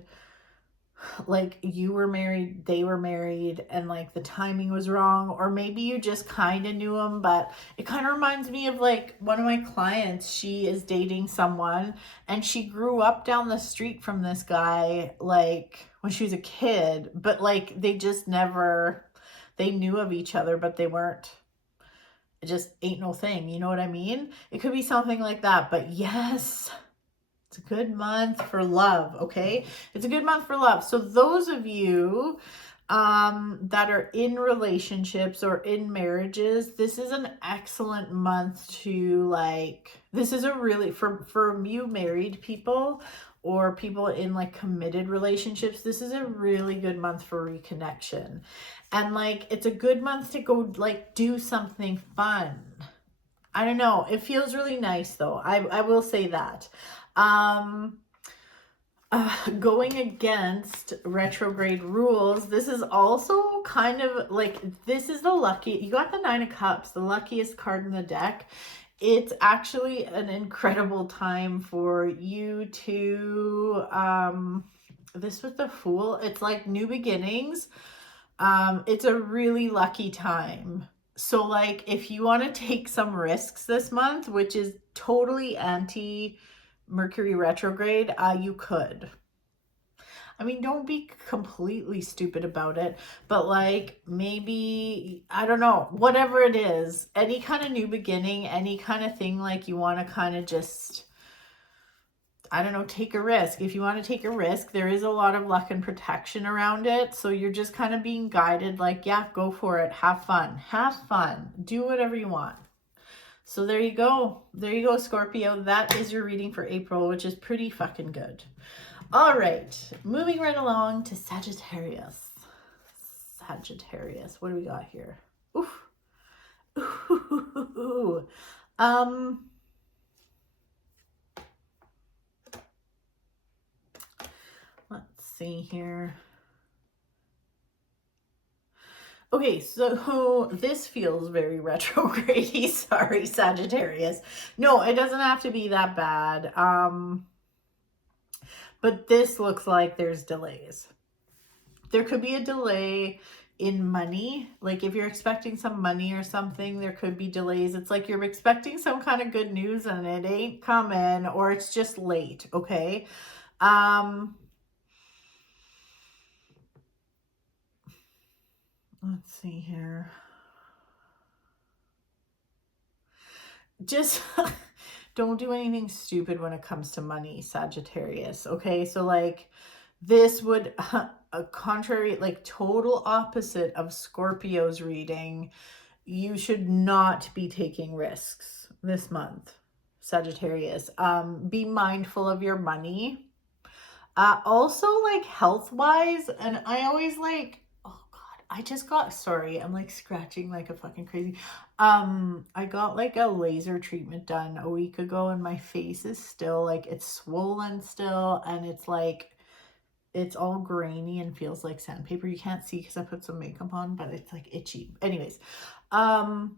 like you were married, they were married, and like the timing was wrong. Or maybe you just kind of knew them, but it kind of reminds me of like one of my clients. She is dating someone and she grew up down the street from this guy like when she was a kid, but like they just never, they knew of each other, but they weren't, it just ain't no thing, you know what I mean? It could be something like that. But yes, it's a good month for love, okay? It's a good month for love. So those of you that are in relationships or in marriages, this is an excellent month to like, this is a really, for you married people or people in like committed relationships, this is a really good month for reconnection. And like, it's a good month to go like do something fun. I don't know. It feels really nice though. I will say that. Going against retrograde rules, this is also kind of like, this is the lucky, you got the Nine of Cups, the luckiest card in the deck. It's actually an incredible time for you to, this was the Fool. It's like new beginnings. It's a really lucky time. So like if you want to take some risks this month, which is totally anti Mercury retrograde, you could. I mean, don't be completely stupid about it, but like maybe, I don't know, whatever it is, any kind of new beginning, any kind of thing, like you want to kind of just, I don't know, take a risk. If you want to take a risk, there is a lot of luck and protection around it. So you're just kind of being guided like, yeah, go for it. Have fun. Have fun. Do whatever you want. So there you go. There you go, Scorpio. That is your reading for April, which is pretty fucking good. All right. Moving right along to Sagittarius. Sagittarius. What do we got here? Oof. Ooh. see here. Okay, so this feels very retrograde-y. Sorry, Sagittarius. No, it doesn't have to be that bad. But this looks like there's delays. There could be a delay in money. Like if you're expecting some money or something, there could be delays. It's like you're expecting some kind of good news and it ain't coming, or it's just late, okay? Let's see here. Just don't do anything stupid when it comes to money, Sagittarius. Okay, so like this would a contrary, like total opposite of Scorpio's reading. You should not be taking risks this month, Sagittarius. Be mindful of your money. Also like health wise, and I always like, oh God, I just got, sorry, I'm like scratching like a fucking crazy. I got like a laser treatment done a week ago and my face is still like, it's swollen still, and it's like, it's all grainy and feels like sandpaper. You can't see because I put some makeup on, but it's like itchy. Anyways, when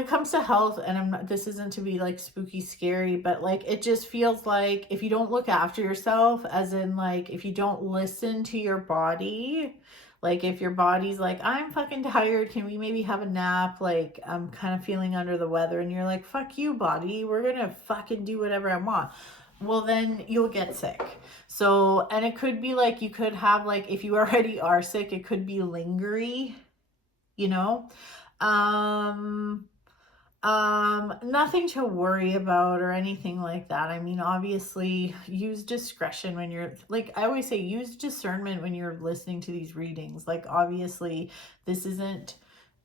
it comes to health, and I'm not, this isn't to be like spooky scary, but like it just feels like if you don't look after yourself, as in like if you don't listen to your body, like if your body's like, I'm fucking tired, can we maybe have a nap, like I'm kind of feeling under the weather, and you're like, fuck you body, we're gonna fucking do whatever I want, well then you'll get sick. So, and it could be like, you could have like, if you already are sick, it could be lingering, you know. Nothing to worry about or anything like that. I mean, obviously use discretion when you're, like I always say, use discernment when you're listening to these readings. Like obviously this isn't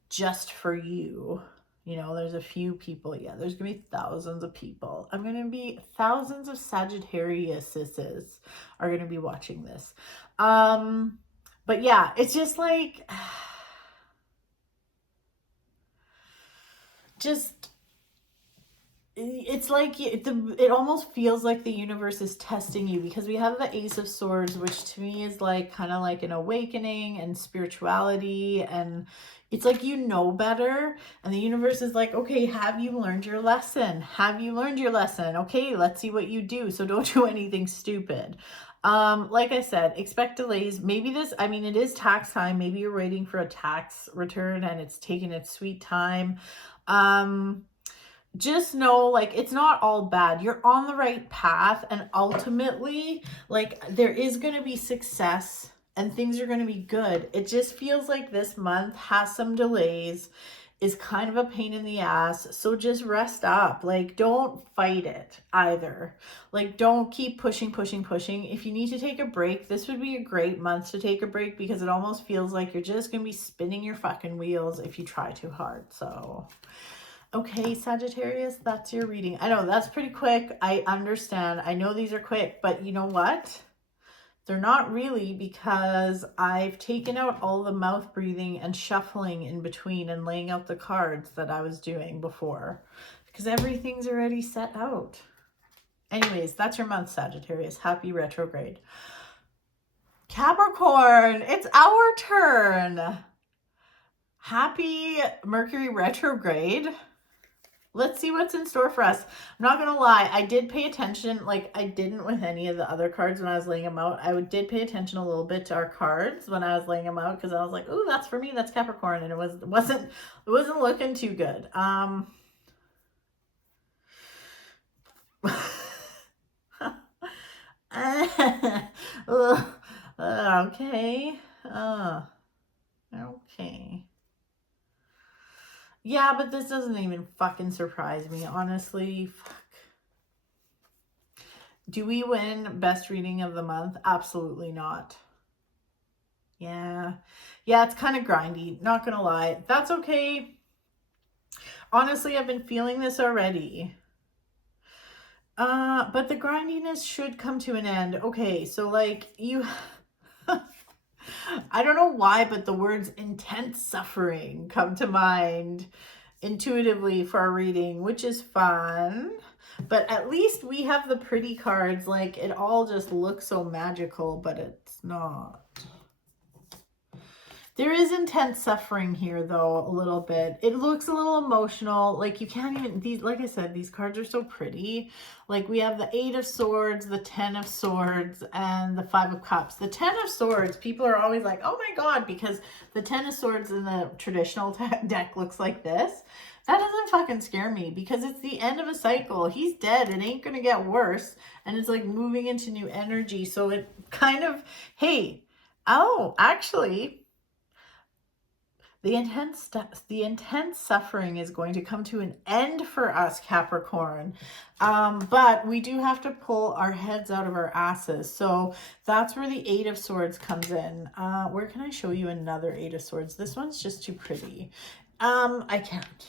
just for you. You know, there's a few people. Yeah, there's gonna be thousands of people. I'm gonna be thousands of Sagittariuses are gonna be watching this. But yeah, it's just like just, it's like it almost feels like the universe is testing you, because we have the Ace of Swords, which to me is like kind of like an awakening and spirituality, and it's like, you know better, and the universe is like, okay, have you learned your lesson? Have you learned your lesson? Okay, let's see what you do, so don't do anything stupid. Like I said, expect delays. Maybe this, I mean, it is tax time. Maybe you're waiting for a tax return and it's taking its sweet time. Just know, like, it's not all bad. You're on the right path, and ultimately, like, there is going to be success and things are going to be good. It just feels like this month has some delays, is kind of a pain in the ass. So just rest up. Like, don't fight it either. Like, don't keep pushing. If you need to take a break, this would be a great month to take a break, because it almost feels like you're just going to be spinning your fucking wheels if you try too hard. So okay, Sagittarius, that's your reading. I know that's pretty quick. I understand. I know these are quick, but you know what? They're not really, because I've taken out all the mouth breathing and shuffling in between and laying out the cards that I was doing before, because everything's already set out. Anyways, that's your month, Sagittarius. Happy retrograde. Capricorn, it's our turn. Happy Mercury retrograde. Let's see what's in store for us. I'm not going to lie. I did pay attention, like I didn't with any of the other cards when I was laying them out. I did pay attention a little bit to our cards when I was laying them out, because I was like, ooh, that's for me. That's Capricorn. And it wasn't looking too good. Okay. Okay. Yeah, but this doesn't even fucking surprise me, honestly. Fuck. Do we win best reading of the month? Absolutely not. Yeah. Yeah, it's kind of grindy. Not gonna lie. That's okay. Honestly, I've been feeling this already. But the grindiness should come to an end. Okay, so like you... I don't know why, but the words intense suffering come to mind intuitively for our reading, which is fun. But at least we have the pretty cards. Like, it all just looks so magical, but it's not. There is intense suffering here, though, a little bit. It looks a little emotional. Like, you can't even, these, like I said, these cards are so pretty. Like, we have the 8 of Swords, the 10 of Swords, and the 5 of Cups. The 10 of Swords, people are always like, oh my God, because the 10 of Swords in the traditional deck looks like this. That doesn't fucking scare me, because it's the end of a cycle. He's dead. It ain't going to get worse. And it's like moving into new energy. So it kind of, hey, oh, actually, the intense suffering is going to come to an end for us, Capricorn. But we do have to pull our heads out of our asses. So that's where the 8 of Swords comes in. Where can I show you another 8 of Swords? This one's just too pretty. I can't.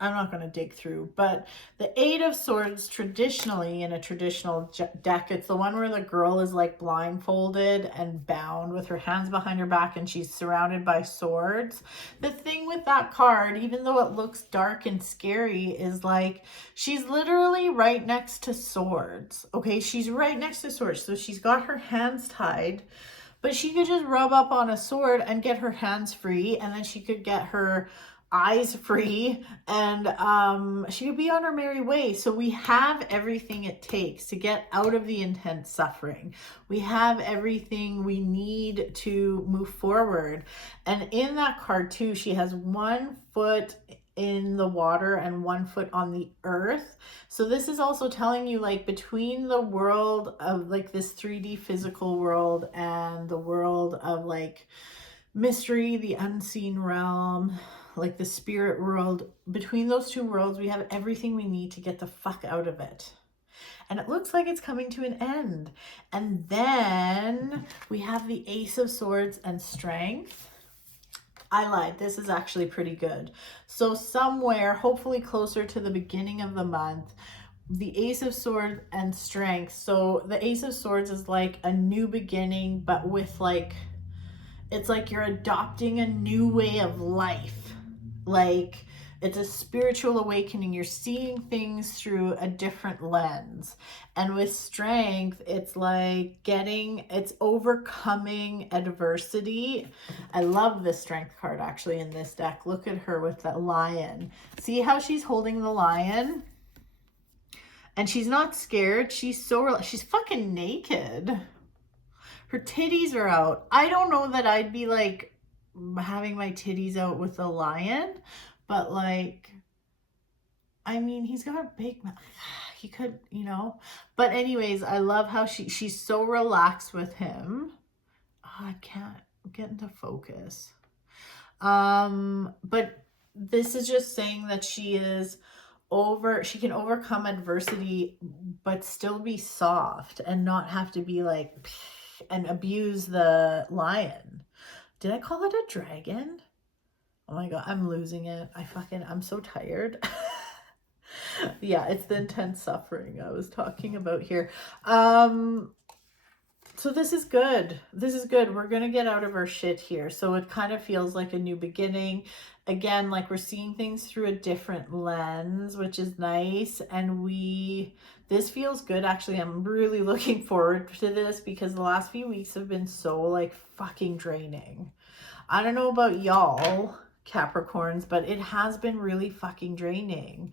I'm not going to dig through, but the 8 of Swords, traditionally in a traditional deck, it's the one where the girl is like blindfolded and bound with her hands behind her back and she's surrounded by swords. The thing with that card, even though it looks dark and scary, is like she's literally right next to swords. Okay, she's right next to swords. So she's got her hands tied, but she could just rub up on a sword and get her hands free, and then she could get her eyes free, and she could be on her merry way. So we have everything it takes to get out of the intense suffering. We have everything we need to move forward. And in that card too, she has 1 foot in the water and 1 foot on the earth. So this is also telling you, like, between the world of like this 3D physical world and the world of like mystery, the unseen realm, like the spirit world, between those two worlds, we have everything we need to get the fuck out of it. And it looks like it's coming to an end. And then we have the Ace of Swords and Strength. I lied. This is actually pretty good. So somewhere, hopefully closer to the beginning of the month, the Ace of Swords and Strength. So the Ace of Swords is like a new beginning, but with like, it's like you're adopting a new way of life. Like, it's a spiritual awakening. You're seeing things through a different lens. And with Strength, it's like it's overcoming adversity. I love this Strength card actually in this deck. Look at her with that lion. See how she's holding the lion? And she's not scared. She's fucking naked. Her titties are out. I don't know that I'd be like having my titties out with a lion, but like, I mean, he's got a big mouth. He could, you know. But anyways, I love how she's so relaxed with him. Oh, I can't get into focus. But this is just saying that she can overcome adversity, but still be soft and not have to be like and abuse the lion. Did I call it a dragon? Oh my God, I'm losing it. I'm so tired. Yeah, it's the intense suffering I was talking about here. So this is good. This is good. We're going to get out of our shit here. So it kind of feels like a new beginning. Again, like we're seeing things through a different lens, which is nice. And this feels good. Actually, I'm really looking forward to this because the last few weeks have been so like fucking draining. I don't know about y'all, Capricorns, but it has been really fucking draining.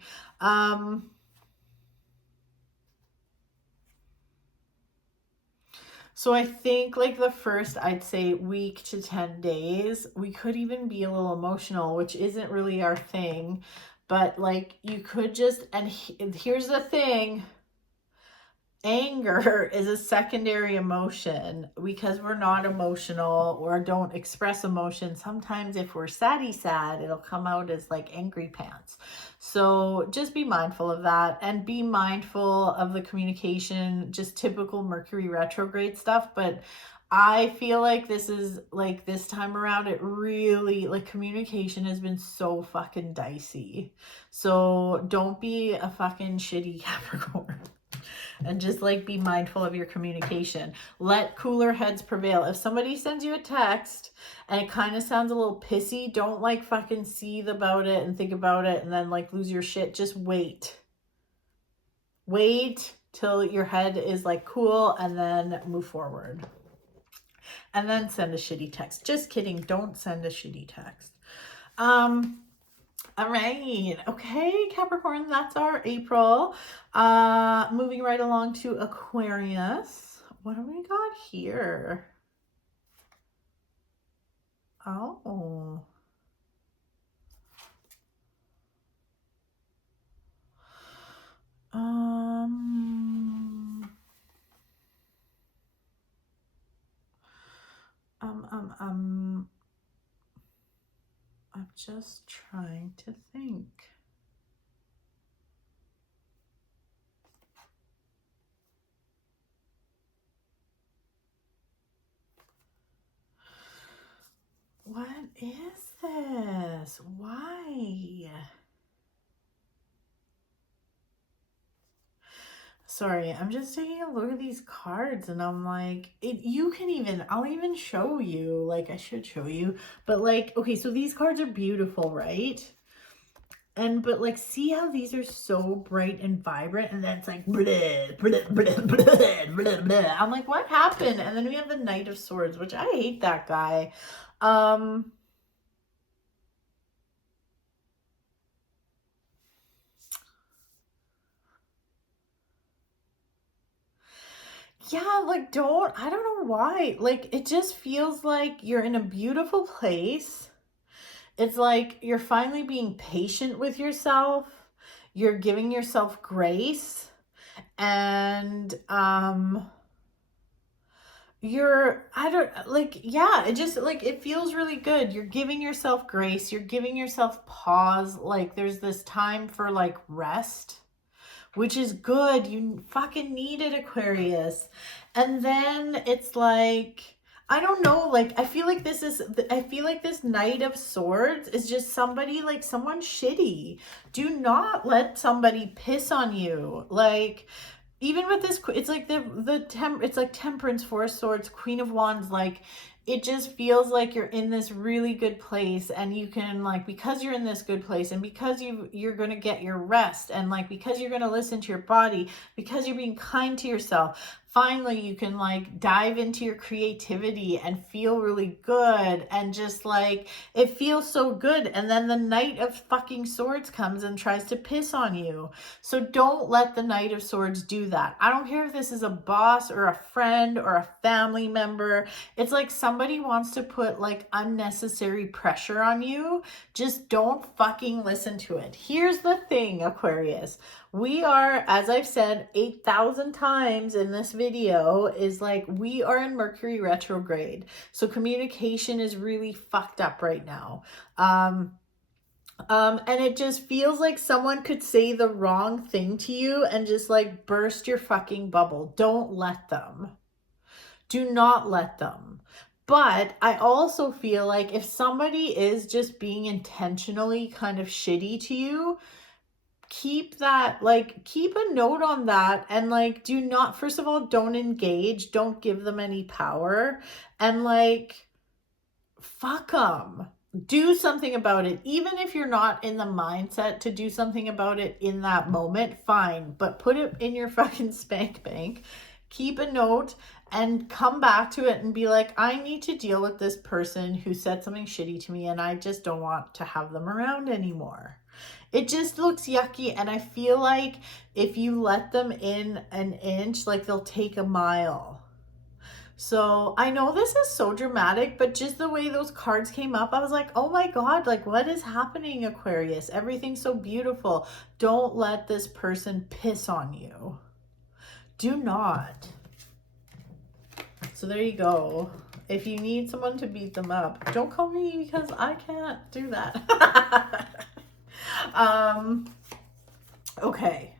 So I think like the first, I'd say week to 10 days, we could even be a little emotional, which isn't really our thing. But like you could just, and here's the thing, anger is a secondary emotion because we're not emotional or don't express emotion. Sometimes if we're sad, it'll come out as like angry pants. So just be mindful of that and be mindful of the communication, just typical Mercury retrograde stuff. But I feel like this is like this time around, it really like communication has been so fucking dicey. So don't be a fucking shitty Capricorn. And just like be mindful of your communication. Let cooler heads prevail. If somebody sends you a text and it kind of sounds a little pissy, don't like fucking seethe about it and think about it and then like lose your shit. Just wait. Wait till your head is like cool and then move forward. And then send a shitty text. Just kidding. Don't send a shitty text. All right. Okay, Capricorn, that's our April. Moving right along to Aquarius. What do we got here? Oh. I'm just trying to think. What is this? Why? Sorry, I'm just taking a look at these cards and I'm like, I'll even show you, like I should show you, but like, okay, so these cards are beautiful, right? But like, see how these are so bright and vibrant and then it's like, bleh, bleh, bleh, bleh, bleh, bleh. I'm like, what happened? And then we have the Knight of Swords, which I hate that guy. Yeah, like I don't know why. Like it just feels like you're in a beautiful place. It's like you're finally being patient with yourself. You're giving yourself grace and it just like it feels really good. You're giving yourself grace, you're giving yourself pause. Like there's this time for like rest, which is good. You fucking need it, Aquarius. And then it's like, I don't know, like, I feel like this Knight of Swords is just somebody, like, someone shitty. Do not let somebody piss on you. Like, even with this, it's like it's like Temperance, Four of Swords, Queen of Wands, like, it just feels like you're in this really good place and you can like, because you're in this good place and because you're going to get your rest and like, because you're going to listen to your body, because you're being kind to yourself, finally you can like dive into your creativity and feel really good and just like, it feels so good. And then the Knight of fucking Swords comes and tries to piss on you. So don't let the Knight of Swords do that. I don't care if this is a boss or a friend or a family member. It's like somebody wants to put like unnecessary pressure on you. Just don't fucking listen to it. Here's the thing, Aquarius. We are, as I've said 8,000 times in this video, is like we are in Mercury retrograde. So communication is really fucked up right now. And it just feels like someone could say the wrong thing to you and just like burst your fucking bubble. Don't let them. Do not let them. But I also feel like if somebody is just being intentionally kind of shitty to you, keep a note on that and like do not, first of all, don't engage, don't give them any power, and like fuck them. Do something about it. Even if you're not in the mindset to do something about it in that moment, fine, but put it in your fucking spank bank. Keep a note and come back to it and be like, I need to deal with this person who said something shitty to me and I just don't want to have them around anymore. It just looks yucky, and I feel like if you let them in an inch, like they'll take a mile. So I know this is so dramatic, but just the way those cards came up, I was like, oh my God, like what is happening, Aquarius? Everything's so beautiful. Don't let this person piss on you. Do not. So there you go. If you need someone to beat them up, don't call me because I can't do that. Okay.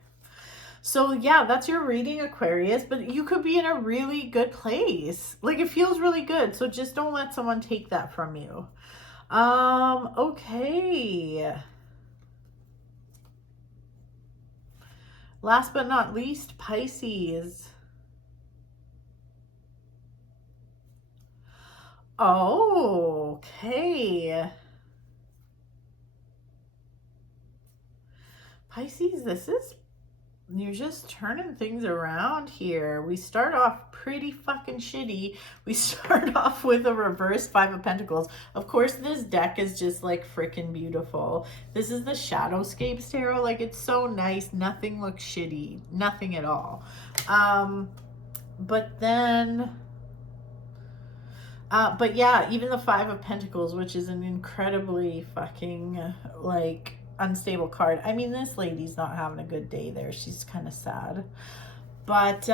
So yeah, that's your reading, Aquarius, but you could be in a really good place. Like it feels really good. So just don't let someone take that from you. Okay. Last but not least, Pisces. Oh, okay. Pisces, you're just turning things around here. We start off pretty fucking shitty. We start off with a reverse Five of Pentacles. Of course, this deck is just like freaking beautiful. This is the Shadowscapes Tarot. Like, it's so nice. Nothing looks shitty. Nothing at all. But yeah, even the Five of Pentacles, which is an incredibly fucking, like, unstable card. I mean, this lady's not having a good day there. She's kind of sad. But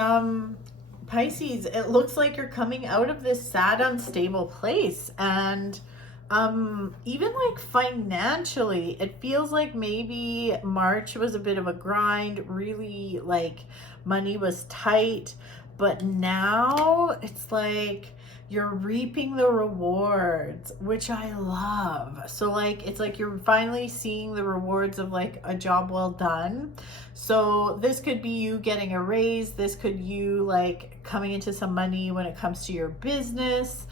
Pisces, it looks like you're coming out of this sad, unstable place. And even like financially, it feels like maybe March was a bit of a grind. Really, like, money was tight. But now it's like you're reaping the rewards, which I love. So like, it's like you're finally seeing the rewards of like a job well done. So this could be you getting a raise. This could you like coming into some money when it comes to your business.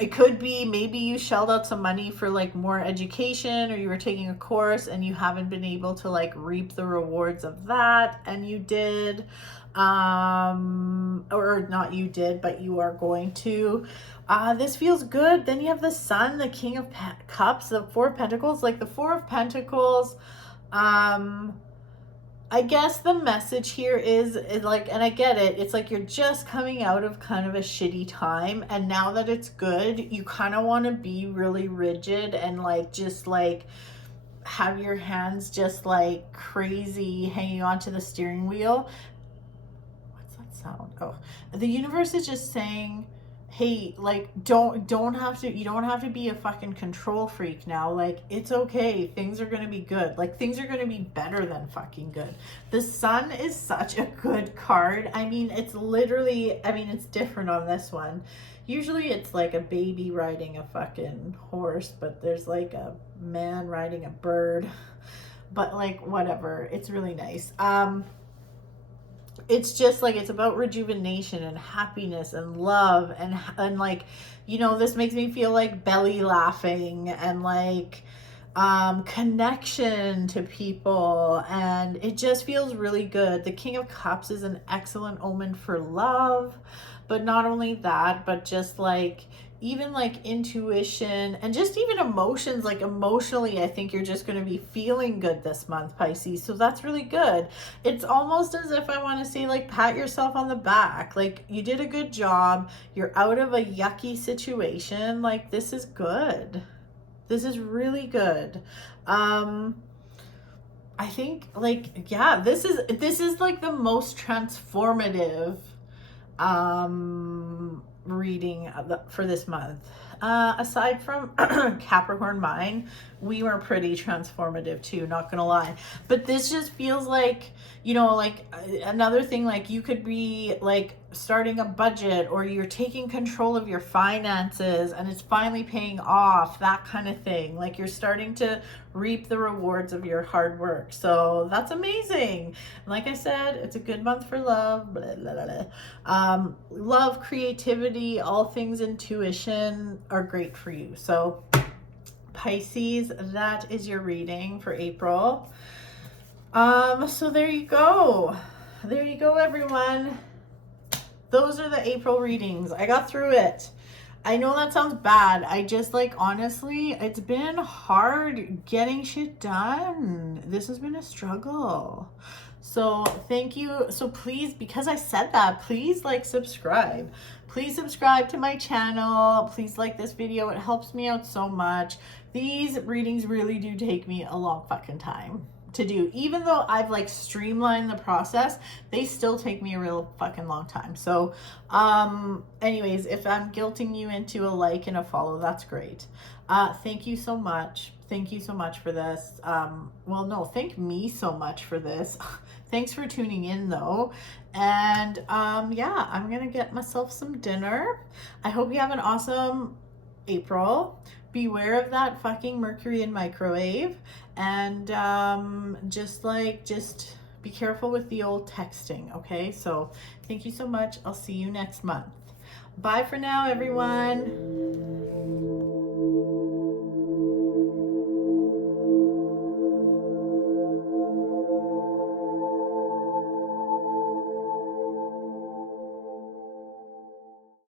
It could be maybe you shelled out some money for like more education, or you were taking a course and you haven't been able to like reap the rewards of that, and you did. Or not you did, but you are going to. This feels good. Then you have the Sun, the King of Cups, the Four of Pentacles. Like, the Four of Pentacles, I guess the message here is like, and I get it, it's like you're just coming out of kind of a shitty time, and now that it's good, you kind of want to be really rigid and like just like have your hands just like crazy hanging onto the steering wheel. What's that sound? Oh, the universe is just saying, hey, like, you don't have to be a fucking control freak now. Like, it's okay. Things are going to be good. Like, things are going to be better than fucking good. The Sun is such a good card. I mean, it's literally, I mean, it's different on this one. Usually it's like a baby riding a fucking horse, but there's like a man riding a bird. But like, whatever. It's really nice. It's just like, it's about rejuvenation and happiness and love and like, you know, this makes me feel like belly laughing and like connection to people, and it just feels really good. The King of Cups is an excellent omen for love, but not only that, but just like even like intuition and just even emotions. Like, emotionally, I think you're just going to be feeling good this month, Pisces. So that's really good. It's almost as if I want to say, like, pat yourself on the back. Like, you did a good job. You're out of a yucky situation. Like, this is good. This is really good. I think, like, yeah, this is like the most transformative reading for this month. Aside from Capricorn mine, we were pretty transformative too, not gonna lie. But this just feels like, you know, like another thing, like you could be like starting a budget, or you're taking control of your finances and it's finally paying off, that kind of thing. Like, you're starting to reap the rewards of your hard work. So that's amazing. Like I said, it's a good month for love. Blah, blah, blah, blah. Love, creativity, all things intuition are great for you. So Pisces, that is your reading for April. So there you go. There you go, everyone. Those are the April readings. I got through it. I know that sounds bad. I just, like, honestly, it's been hard getting shit done. This has been a struggle. So thank you. So please, because I said that, please like, subscribe. Please subscribe to my channel. Please like this video. It helps me out so much. These readings really do take me a long fucking time to do. Even though I've like streamlined the process, they still take me a real fucking long time. So anyways, if I'm guilting you into a like and a follow, that's great. Thank you so much. Thank you so much for this. Well, no, thank me so much for this. Thanks for tuning in though. And yeah, I'm gonna get myself some dinner. I hope you have an awesome April. Beware of that fucking Mercury in microwave, and just be careful with the old texting, okay? So thank you so much. I'll see you next month. Bye for now, everyone.